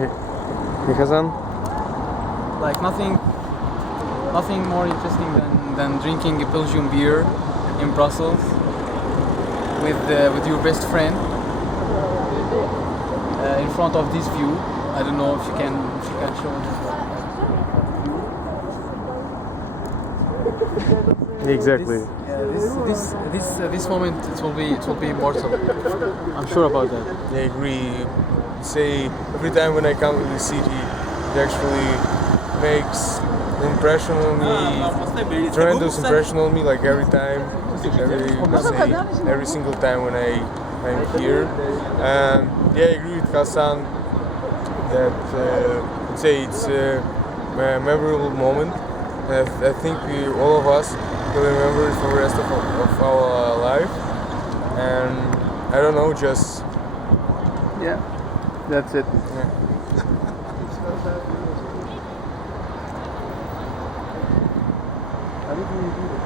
Hey, Hasan? Like nothing more interesting than drinking a Belgian beer in Brussels with your best friend in front of this view. I don't know if you can show this. Exactly. This moment it will be immortal. I'm sure about that. I agree. Say every time when I come to the city, it actually makes an impression on me, tremendous impression on me. Like every time, every single time when I'm here. Yeah, I agree with Hasan that say it's a memorable moment. I think all of us will remember it for the rest of our life. And I don't know, just Yeah, that's it. yeah. How did you do it?